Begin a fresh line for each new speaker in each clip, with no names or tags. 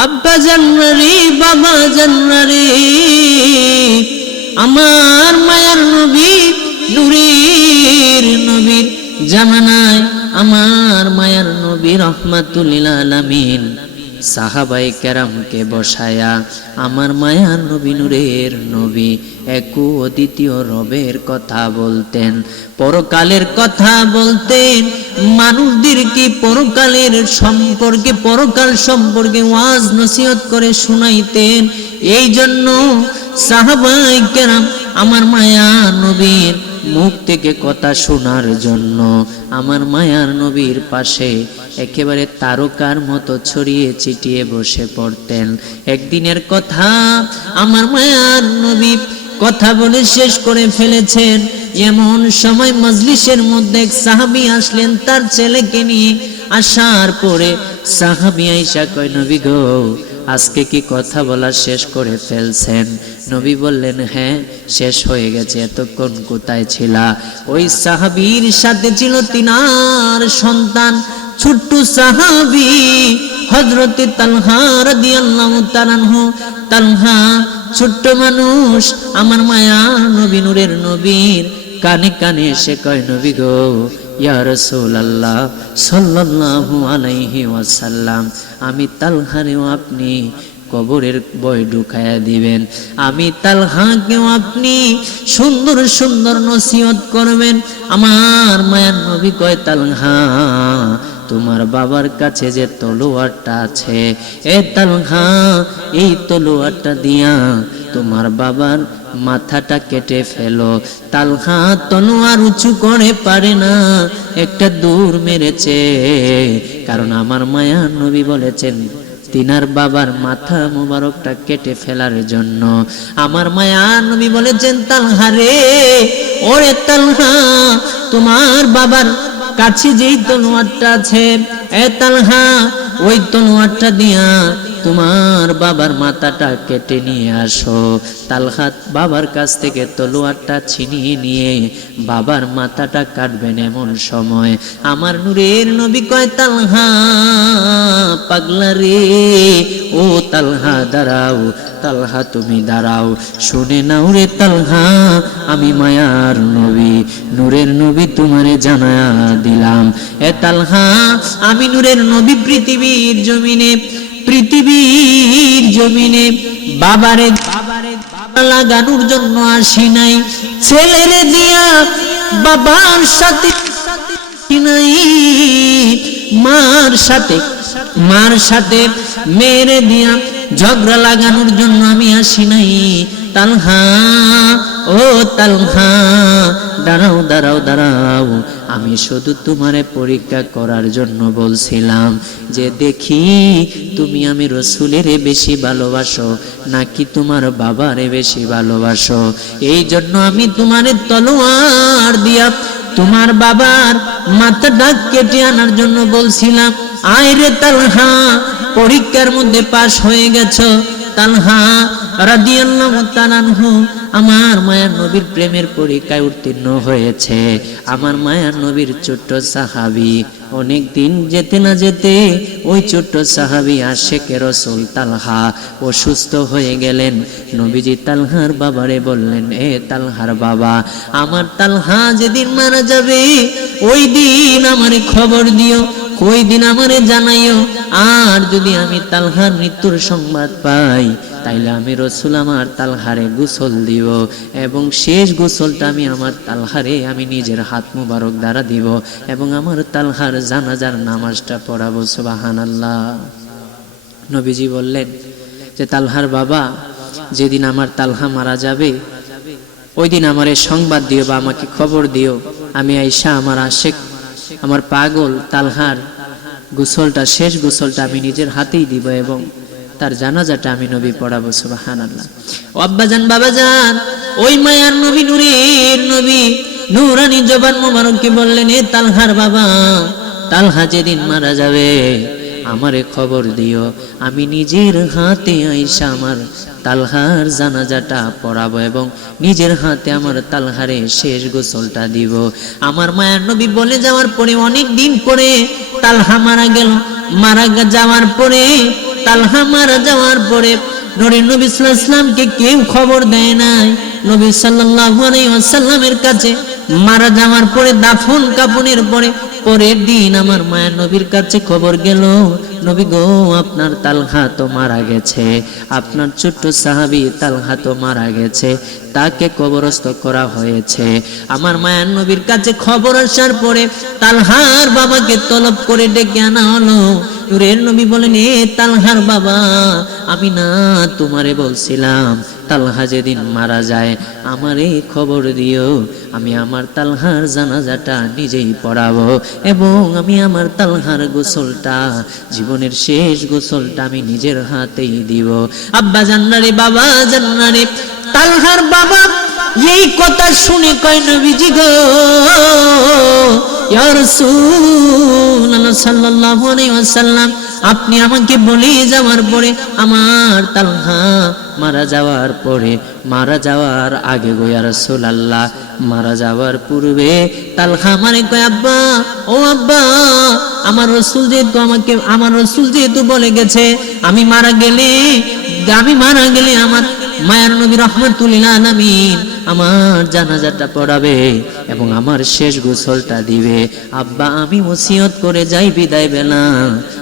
আব্বা জানারি বাবা জানারি আমার মায়ার নবী নুরীর নবীর জামানায়, আমার মায়ার নবী রহমাতুল আলামিন। সাহাবাই কেরামকে বসায়া, আমার মায়া নবী নূরের নবী, এক দ্বিতীয় রবের কথা বলতেন। পরকালের কথা বলতেন। মানুষদের কি পরকালের সম্পর্কে, পরকাল সম্পর্কে ওয়াজ নসিহত করে শুনাইতেন? এই জন্য সাহাবাই কেরাম আমার মায়া নবীর মুখ থেকে কথা শোনার জন্য আমার মায়ার নবীর পাশে একেবারে তারকার মতো ছড়িয়ে ছিটিয়ে বসে পড়তেন। একদিনের কথা আমার মায়ার নবী কথা বলে শেষ করে ফেলেছেন। এমন সময় মজলিসের মধ্যে এক সাহাবি আসলেন তার ছেলেকে নিয়ে। আসার পরে সাহাবি আইসা কয়, নবী গো আজকে কি কথা বলা শেষ করে ফেলছেন? নবী বললেন হ্যাঁ শেষ হয়ে গেছে, এতক্ষণ কোথায় ছিলা? ওই সাহাবীর সাথে ছিল তিনার সন্তান, ছোট্ট সাহাবি হজরতে তালহা রাদিয়াল্লাহু তালহা, ছোট্ট মানুষ, আমার মায়া নবী নবীর। কানে কানে এসে কয়, নবী গো ইয়া রাসূলুল্লাহ সাল্লাল্লাহু আলাইহি ওয়াসাল্লাম, আমি তালহারেও আপনি কবরের বই ঢুকায়া দিবেন। আমি তালহাকেও আপনি সুন্দর সুন্দর নসিহত করবেন। আমার মায়ার নবী কয়, তালহা, তোমার বাবার কাছে যে তলোয়ারটা আছে, এ তালহা, এই তলোয়ারটা দিয়া তোমার বাবার মাথাটা কেটে ফেলো। তালহা তলোয়ার উঁচু করে পারে না, একটা দূর মেরেছে। কারণ আমার মায়া নবী বলেছেন, তিনার বাবার মাথা মুবারকটা কেটে ফেলার জন্য। আমার মায়া নবী বলেছেন, তালহা রে, ওরে তালহা, তোমার বাবার কাছে যেই তলোয়ারটা আছে, এ তালহা, ওই তলোয়ারটা দিয়া তোমার বাবার মাথাটা কেটে নিয়ে আসো। তালহাত বাবার কাছ থেকে তলোয়ারটা ছিনিয়ে নিয়ে বাবার মাথাটা কাটবেন এমন সময়। আমার নূরের নবী কয়, তালহা, পাগলা রে, ও তালহা, দাঁড়াও, তালহা তুমি দাঁড়াও। শুনে নাও রে তালহা, আমি মায়ার নবী, নূরের নবী তোমারে জানায়া দিলাম। এ তালহা, আমি নূরের নবী পৃথিবীর জমিনে পৃথিবীর জমিনে বাবারে বাবারে বাবা লাগানোর জন্য আসি নাই, ছেলেরে দিয়া বাবার সাথে নাই, মার সাথে মার সাথে মেরে দিয়া ঝগড়া লাগানোর জন্য আমি আসি নাই। তালহা, ও তালহা দাঁড়াও দাঁড়াও দাঁড়াও। আমি শুধু তোমারে পরীক্ষা করার জন্য বলছিলাম যে দেখি তুমি আমি রসুলের বেশি ভালোবাসো নাকি তোমার বাবারে বেশি ভালোবাসো। এই জন্য আমি তোমারে তলোয়ার দিয়া তোমার বাবার মাথা মাথাটা কেটে আনার জন্য বলছিলাম, আয় রে তালহা, পরীক্ষার মধ্যে পাশ হয়ে গেছো। তালহা রাদিয়াল্লাহু তাআলাহু আমার মায়ার নবীর প্রেমের পরীক্ষায় উত্তীর্ণ হয়েছে। আমার মায়ার নবীর ছোট্ট সাহাবি অনেক দিন যেতে না যেতে ওই ছোট্ট সাহাবি আশেকে রসুল তালহা অসুস্থ হয়ে গেলেন। নবীজি তালহার বাবারে বললেন, এ তালহার বাবা, আমার তালহা যেদিন মারা যাবে, ওই দিন আমার খবর দিও, ওই দিন আমারে জানাইও। আর যদি আমি তালহার মৃত্যুর সংবাদ পাই তাইলে আমি রসুল আমার তালহারে গোসল দিব এবং শেষ গোসলটা আমি আমার তালহারে আমি নিজের হাত মুবারক দ্বারা দিব এবং আমার তালহার জানাজার নামাজটা পড়াবো সুবাহান আল্লাহ নবীজি বললেন যে, তালহার বাবা, যেদিন আমার তালহা মারা যাবে ওই দিন আমার সংবাদ দিও বা আমাকে খবর দিও। আমি আইসা আমার আশেক, আমার পাগল তালহার গোসলটা, শেষ গোসলটা আমি নিজের হাতেই দিব এবং তার জানাজাটা আমি নবী পড়াবো সুবাহান আল্লাহ আব্বাজান, বাবাজান, ওই মায়ার নবী, নূরের নবী, নূরানি জবান মোবারককে বললেন, এ তালহার বাবা, তালহা যেদিন মারা যাবে, আমারে খবর দিও। আমি নিজের হাতে আইসা আমার তালহার জানাজাটা পড়াবো এবং নিজের হাতে আমার তালহারে শেষ গোসলটা দিব। আমার মায়ের নবী বলে যাওয়ার পরে অনেক দিন পরে তালহা মারা গেল। মারা যাওয়ার পরে তালহা মারা যাওয়ার পরে নবী নবী ওয়াসাল্লামকে কেউ খবর দেয় নাই। নবী সাল্লাল্লাহু কাছে মারা যাওয়ার পরে দাফন কাফনের পরে পরের দিন আমার মায়ের নবীর কাছে খবর গেল, নবী গো, আপনার তালহা তো মারা গেছে, আপনার ছোট্ট সাহাবি তালহা তো মারা গেছে, তাকে কবরস্থ করা হয়েছে। আমার মায়ের নবীর কাছে খবর আসার পরে তালহার বাবাকে তলব করে ডেকে আনা হলো। নূরের নবী বলেন, এ তালহার বাবা, আমি না তোমারে বলছিলাম, তালহা যেদিন মারা যায়, আমারে খবর দিও, আমি আমার তালহার জানাজাটা নিজেই পড়াবো এবং আমি আমার তালহার গোসলটা, জীবনের শেষ গোসলটা আমি নিজের হাতেই দিব। আব্বা জান্নারে বাবা জান্নারে তালহার বাবা, এই কথা শুনে কয় নবীজি গো আপনি আমাকে বলে যাওয়ার পরে আমার তালহা মারা যাওয়ার পরে, মারা যাওয়ার আগে গো ইয়া রাসূলুল্লাহ, মারা যাওয়ার পূর্বে তালহা মানে কয়, আব্বা, ও আব্বা, আমার রসুল যেহেতু আমাকে, আমার রসুল যেহেতু বলে গেছে, আমি মারা গেলে, আমি মারা গেলে আমার মায়ার নবী রহমতুল্লাহ আলামিন আমার জানাজাটা পড়াবে এবং আমার শেষ গোসলটা দিবে। আব্বা, আমি ওসিয়ত করে যাই বিদায় বেলা।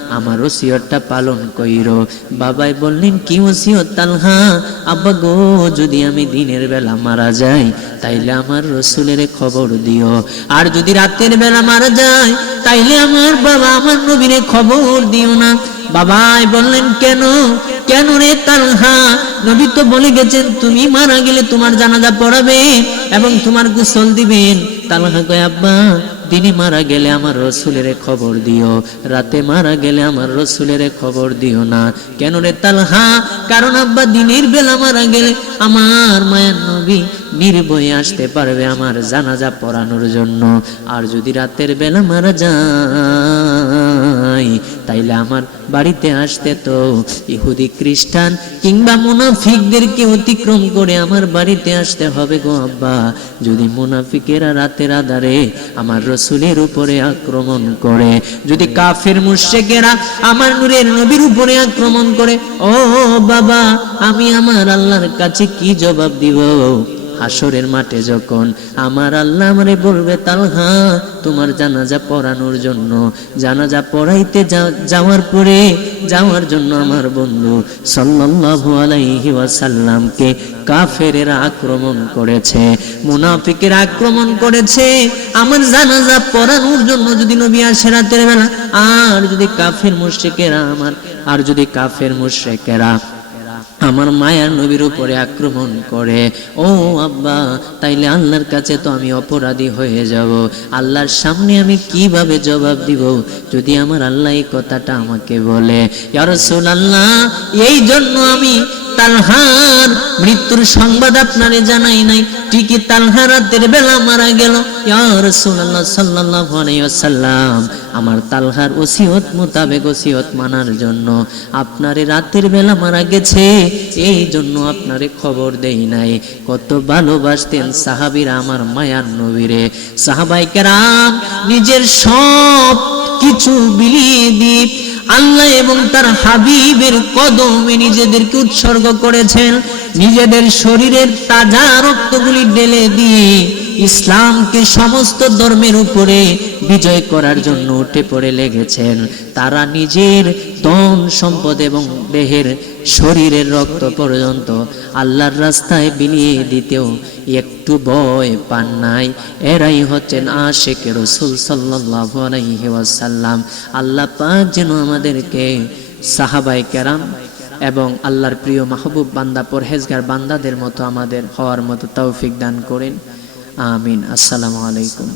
আমার ওসিয়তটা পালন কইর। বাবাই বললেন, কি ওসিয়ত তালহা? আব্বা গো, যদি আমি দিনের বেলা মারা যাই, তাইলে আমার রসুলের খবর দিও। আর যদি রাতের বেলা মারা যায়, তাইলে আমার বাবা আমার নবীরে খবর দিও না। বাবাই বললেন, কেন? কেন রে তালহা? নবী তো বলে গেছেন, তুমি মারা গেলে তোমার জানাজা পড়াবে এবং তোমার গোসল দিবেন। তালহা কয়, আব্বা, দিনে মারা গেলে আমার রসুলের খবর দিও, রাতে মারা গেলে আমার রসুলের খবর দিও না। কেন রে তালহা? কারণ আব্বা, দিনের বেলা মারা গেলে আমার মায়ের নবী নির্ভয়ে আসতে পারবে আমার জানাজা পড়ানোর জন্য। আর যদি রাতের বেলা মারা যায় তাইলে আমার বাড়িতে আসতে তো ইহুদি খ্রিস্টান কিংবা মুনাফিকদেরকে অতিক্রম করে আমার বাড়িতে আসতে হবে গো আব্বা। যদি মুনাফিকেরা রাতের আধারে আমার রসুলের উপরে আক্রমণ করে, যদি কাফের মুর্শেকেরা আমার নূরের নবীর উপরে আক্রমণ করে, ও বাবা, আমি আমার আল্লাহর কাছে কি জবাব দিব? হাসরের মাঠে যখন আমার আল্লাহ আমারে বলবে, তালহা, তোমার জানাজা পড়ানোর জন্য, জানাজা পড়াইতে যাওয়ার পরে যাওয়ার জন্য আমার বন্ধু সাল্লাল্লাহু আলাইহি ওয়াসাল্লামকে কাফেরেরা আক্রমণ করেছে, মুনাফিকের আক্রমণ করেছে। আমার জানাজা পড়ানোর জন্য যদি নবী আসে রাতের বেলা, আর যদি কাফের মুশরিকেরা আমার, আর যদি কাফের মুশরিকেরা আমার মায়ার নবীর উপরে আক্রমণ করে। ও আব্বা, তাইলে আল্লাহর কাছে তো আমি অপরাধী হয়ে যাব। আল্লাহর সামনে আমি কীভাবে জবাব দিব? যদি আমার আল্লাহ এই কথাটা আমাকে বলে ইয়ারসুল আল্লাহ এই জন্য আমি তালহার মৃত্যুর সংবাদ আপনারে জানাই নাই। তালহা রাতের বেলা মারা গেল। ইয়া ওয়াসাল্লাম, আমার তালহার ওসিয়ত মোতাবেক ওসিয়ত মানার জন্য আপনারে রাতের বেলা মারা গেছে এই জন্য আপনারে খবর দেই নাই। কত ভালোবাসতেন সাহাবীরা আমার মায়ার নবীরে। সাহাবাই কেরাম নিজের সব কিছু বিলিয়ে দিয়ে আল্লাহ এবং তার হাবিবের কদমে নিজেদেরকে উৎসর্গ করেছেন। নিজেদের শরীরের তাজা রক্তগুলি ডেলে দিয়ে ইসলামকে সমস্ত ধর্মের উপরে বিজয় করার জন্য উঠে পড়ে লেগেছেন। তারা নিজের ধন, সম্পদ এবং দেহের শরীরের রক্ত পর্যন্ত আল্লাহর রাস্তায় বিলিয়ে দিতেও একটু ভয় পান নাই। এরাই হচ্ছেন আশেক রসুল সাল্লাল্লাহু আলাইহি ওয়াসাল্লাম। আল্লাহ পাক যেন আমাদেরকে সাহাবাই কেরাম এবং আল্লাহর প্রিয় মাহবুব বান্দা, পরহেজগার বান্দাদের মতো আমাদের হওয়ার মতো তৌফিক দান করেন। আমিন। আসসালামু আলাইকুম।